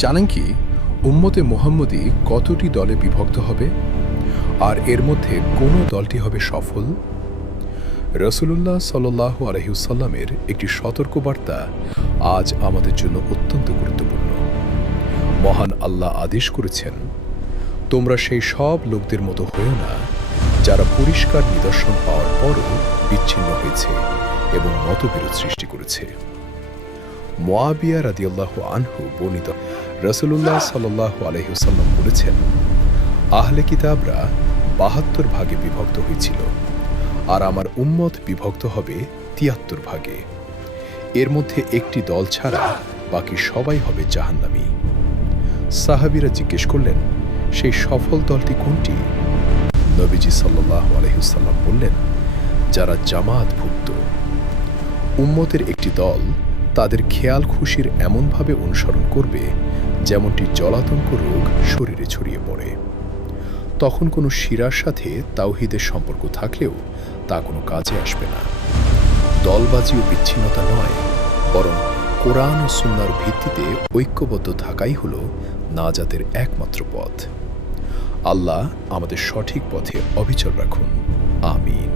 জানেন কি উম্মতে মুহাম্মদী কতটি দলে বিভক্ত হবে, আর এর মধ্যে কোন দলটি হবে সফল? রাসূলুল্লাহ সাল্লাল্লাহু আলাইহি ওয়াসাল্লামের একটি সতর্কবার্তা আজ আমাদের জন্য অত্যন্ত গুরুত্বপূর্ণ। মহান আল্লাহ আদেশ করেছেন, তোমরা সেই সব লোকদের মতো হয়েও না যারা পরিষ্কার নিদর্শন পাওয়ার পরও বিচ্ছিন্ন হয়েছে এবং মতবিরোধ সৃষ্টি করেছে। মুআবিয়া রাদিয়াল্লাহু আনহু বর্ণিত, রাসূলুল্লাহ সাল্লাল্লাহু আলাইহি ওয়াসাল্লাম বলেছেন, আহলে কিতাবরা ৭২ ভাগে বিভক্ত হয়েছিল, আর আমার উম্মত বিভক্ত হবে ৭৩ ভাগে। এর মধ্যে একটি দল ছাড়া বাকি সবাই হবে জাহান্নামী। সাহাবীরা জিজ্ঞেস করলেন, সেই সফল দলটি কোনটি? নবীজি সাল্লাল্লাহু আলাইহি ওয়াসাল্লাম বললেন, যারা জামাতভুক্ত। উম্মতের একটি দল তাদের খেয়াল খুশির এমনভাবে অনুসরণ করবে যেমনটি জলাতঙ্ক রোগ শরীরে ছড়িয়ে পড়ে। তখন কোনো শিরার সাথে তাওহীদের সম্পর্ক থাকলেও তা কোনো কাজে আসবে না। দলবাজি ও বিচ্ছিন্নতা নয়, বরং কোরআন ও সুন্নাহর ভিত্তিতে ঐক্যবদ্ধ থাকাই হল নাজাতের একমাত্র পথ। আল্লাহ আমাদের সঠিক পথে অবিচল রাখুন। আমিন।